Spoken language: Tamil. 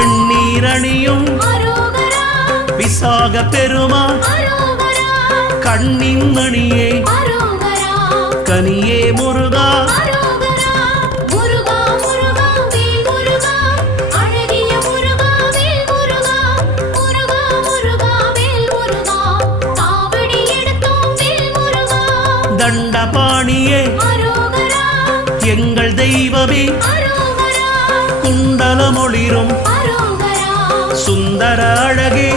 வெண்ணீரணியும் விசாக பெருமா கண்ணின் மணியே கனியே முருகா தண்டபாணியே எங்கள் தெய்வமே குண்டலமொளிரும் சுந்தர அழகே